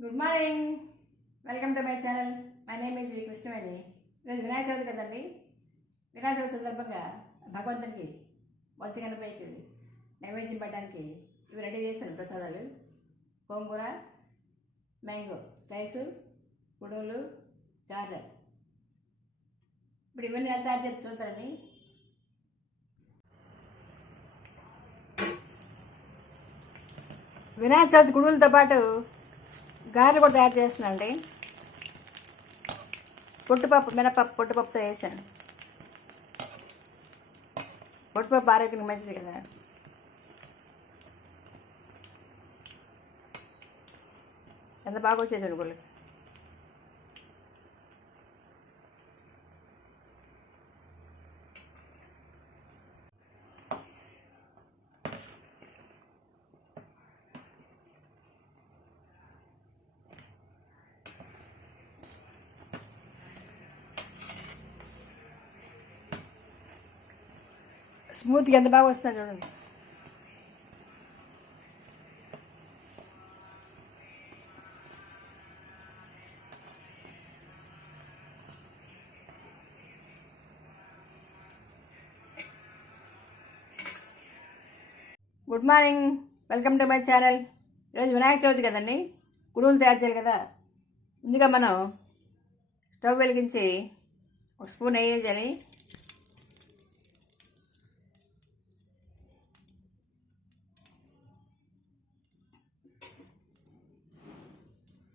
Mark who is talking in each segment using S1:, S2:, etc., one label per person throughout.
S1: Good morning welcome to my channel my name is V Krishnaveni ఈరోజు వినాయక చవితి కదండి? వినాయక చవితి సందర్భంగా భగవంతునికి బొచ్చగనపైకి నైవేద్యం పెట్టడానికి ఇవి రెడీ చేశాను ప్రసాదాలు. గోంగూర మ్యాంగో రైసు గుడుగులు గాజర్. ఇప్పుడు ఇవన్నీ ఎలా తయారు చేసి చూస్తారండి వినాయక చవితి గుడులతో పాటు గారెలు కూడా తయారు చేస్తున్నాండి పొట్టుపప్పు మినపప్పు పొట్టుపప్పుతో వేసాను పొట్టుపప్పు ఆరోగ్యానికి మంచిది కదా. ఎంత బాగా వచ్చేసాడు గుళ్ళు స్మూత్గా ఎంత బాగా వస్తుంది చూడండి. Good morning. Welcome to my channel. ఈరోజు వినాయక చవితి కదండి. గుడువులు తయారు చేయాలి కదా. ముందుగా మనం స్టవ్ వెలిగించి ఒక స్పూన్ వేయాలి.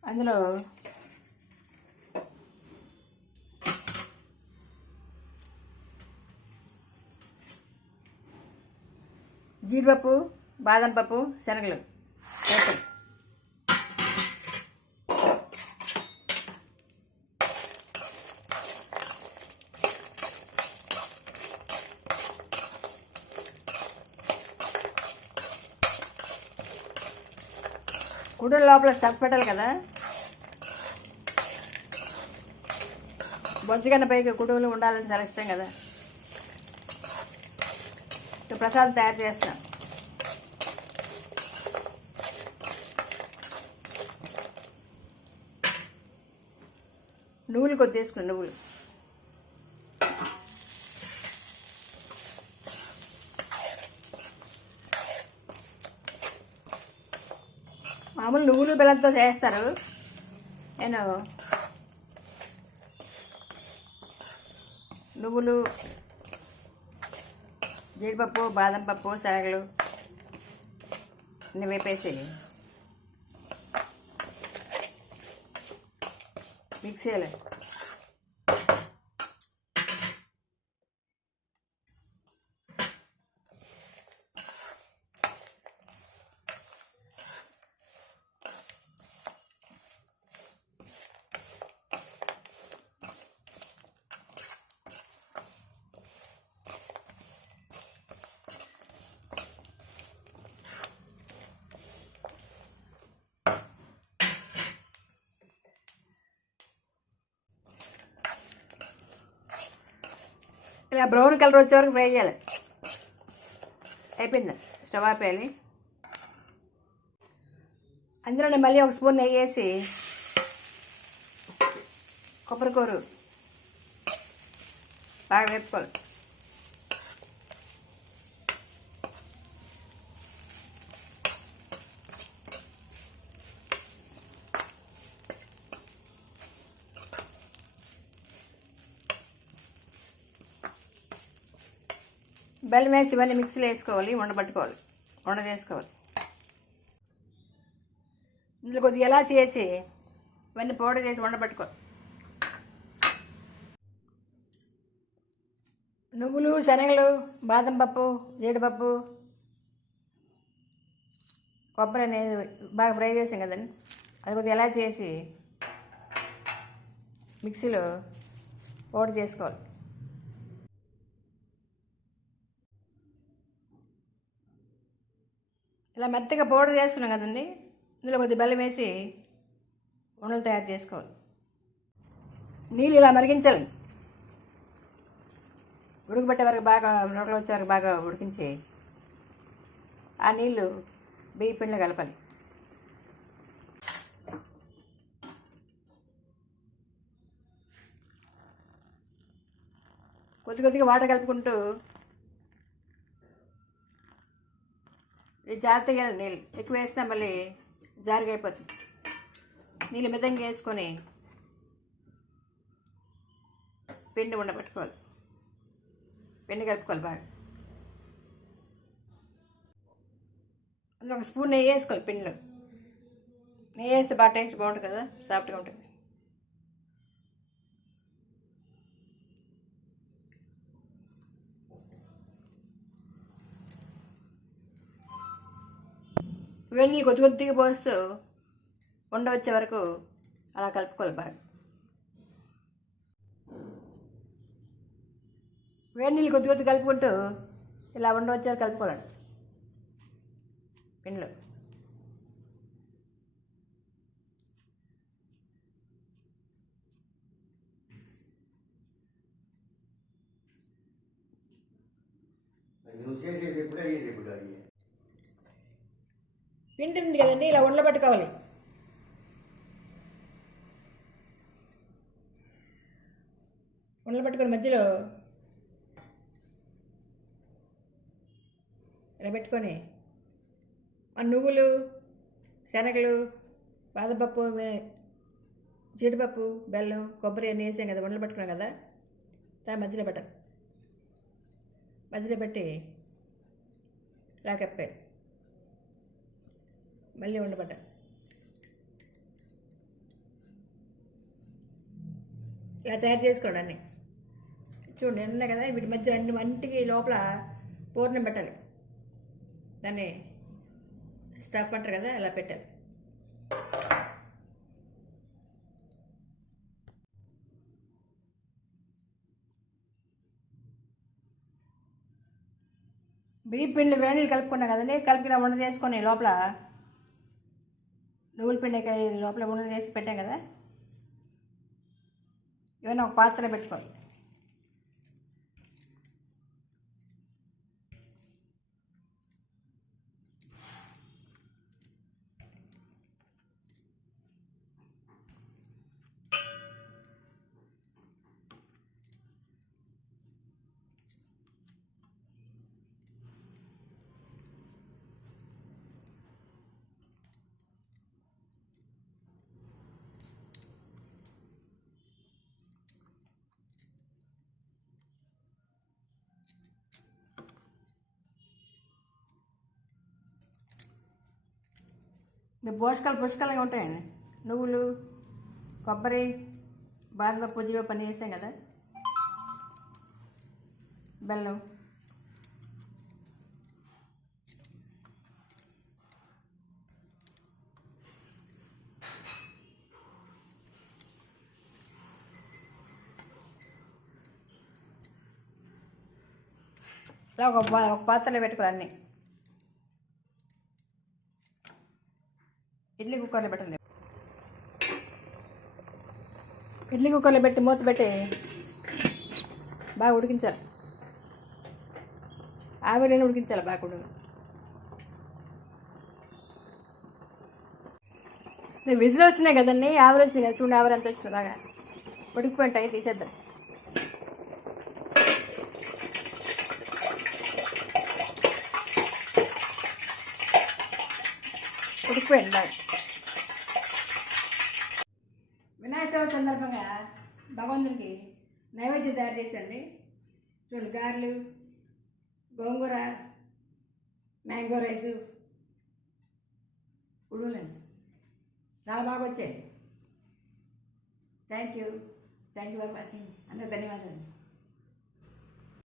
S1: అందులో జీడిపప్పు బాదం పప్పు శనగలు. వేస్తాం కుడు లోపల స్టఫ్ పెట్టాలి కదా? బొజ్జగన్న పైకి కుటుంబంలో ఉండాలని చాలా ఇష్టం కదా. ఇప్పుడు ప్రసాదం తయారు చేస్తాం నువ్వులు కొద్ది తీసుకున్నాను నువ్వులు మామూలు నువ్వులు బెల్లంతో చేస్తారు. నేను నువ్వులు జీడిపప్పు బాదం పప్పు శనగలు ఇన్ని వేపేసి మిక్స్ చేయాలి. ఇలా బ్రౌన్ కలర్ వచ్చే వరకు ఫ్రై చేయాలి. అయిపోయింది? స్టవ్ ఆపేయాలి. అందులోనే మళ్ళీ ఒక స్పూన్ నెయ్యి వేసి కొబ్బరికూరు. బాగా వేపుకోవాలి. బెల్లం వేసి ఇవన్నీ మిక్సీలో వేసుకోవాలి ఉండబట్టుకోవాలి ఉండ చేసుకోవాలి ఇందులో కొద్దిగా ఎలా చేసి ఇవన్నీ పౌడర్ చేసి ఉండబట్టుకోవాలి నువ్వులు శనగలు బాదం పప్పు జీడిపప్పు కొబ్బరి అనేది బాగా ఫ్రై చేసాం కదండి. అది కొద్దిగా ఎలా చేసి మిక్సీలో పౌడర్ చేసుకోవాలి. ఇలా మెత్తగా పౌడర్ చేసుకున్నాం కదండి. ఇందులో కొద్ది బెల్లం వేసి ఉండలు తయారు చేసుకోవాలి. నీళ్ళు ఇలా మరిగించాలి ఉడకబెట్టే వరకు బాగా నూటలు వచ్చే వరకు బాగా ఉడికించి ఆ నీళ్ళు బియ్య పిండిలో కలపాలి. కొద్ది కొద్దిగా వాటర్ కలుపుకుంటూ ఇది జాగ్రత్తగా నీళ్ళు ఎక్కువ వేసినా మళ్ళీ జారుగా అయిపోతుంది నీళ్ళు మితంగా వేసుకొని పిండి ఉండబెట్టుకోవాలి. పిండి కలుపుకోవాలి బాగా. అందులో ఒక స్పూన్ నెయ్యి వేసుకోవాలి పిండిలో. నెయ్యి వేస్తే బాగా టేస్ట్ బాగుంటుంది కదా సాఫ్ట్గా ఉంటుంది. ఇవన్నీ కొద్ది కొద్దిగా పోస్తూ ఉండ వచ్చే వరకు అలా కలుపుకోవాలి బాగా. వేడి నీళ్ళు కొద్ది కొద్ది కలుపుకుంటూ ఇలా ఉండ వచ్చే కలుపుకోవాలండి పిండిలో.
S2: నువ్వు చేసేది ఎప్పుడు అయ్యేది ఎప్పుడు అయ్యేది?
S1: పిండి ఉంది కదండి ఇలా ఉండలు పట్టుకోవాలి. ఉండలు పట్టుకొని మధ్యలో ఇలా పెట్టుకొని మన నువ్వులు శనగలు బాదపప్పు జీడిపప్పు బెల్లం కొబ్బరి అన్నీ వేసాం కదా ఉండలు పెట్టుకున్నాం కదా దాని మధ్యలో పెట్టాలి మధ్యలో పెట్టి ఇలా కప్పారు మళ్ళీ ఉండబట్ట ఇలా తయారు చేసుకోండి అన్నీ. చూడండి అన్నా కదా వీటి మధ్య అన్ని వంటికి లోపల పూర్ణం పెట్టాలి. దాన్ని స్టఫ్ అంటారు కదా ఇలా పెట్టాలి. బియ్య పిండి వేణీలు కలుపుకున్నా కదండి కలిపిన వంట చేసుకొని లోపల నువ్వుల పిండికాయ లోపల ఉండలు చేసి పెట్టాం కదా? ఇవన్నీ ఒక పాత్ర పెట్టుకోవాలి ఇది పోషకాలు పుష్కలంగా ఉంటాయండి. నువ్వులు కొబ్బరి బాదం జీవపప్పు పని చేసాం కదా? బెల్లం. ఇలా ఒక ఒక పాత్రలో పెట్టుకోవాలి అన్నీ ఇడ్లీ కుక్కర్లో పెట్టండి ఇడ్లీ కుక్కర్లో పెట్టి మూత పెట్టి బాగా ఉడికించాలి. ఆవిరిని ఉడికించాలి బాగా ఉడికి విజిల్ వచ్చినాయి కదండి ఆవిరి వచ్చినాయి కదా చూడండి ఆవిరి ఎంత వచ్చింది బాగా. ఉడికిపోయింటాయి తీసేద్దాం. ఉడికిపోయింది బాగా వినాయక చవితి సందర్భంగా భగవంతునికి నైవేద్యం తయారు చేసండి. చూడండి గారెలు గోంగూర మ్యాంగో రైసు ఉడులండి చాలా బాగా వచ్చాయి. Thank you thank you for watching అందరూ ధన్యవాదాలు.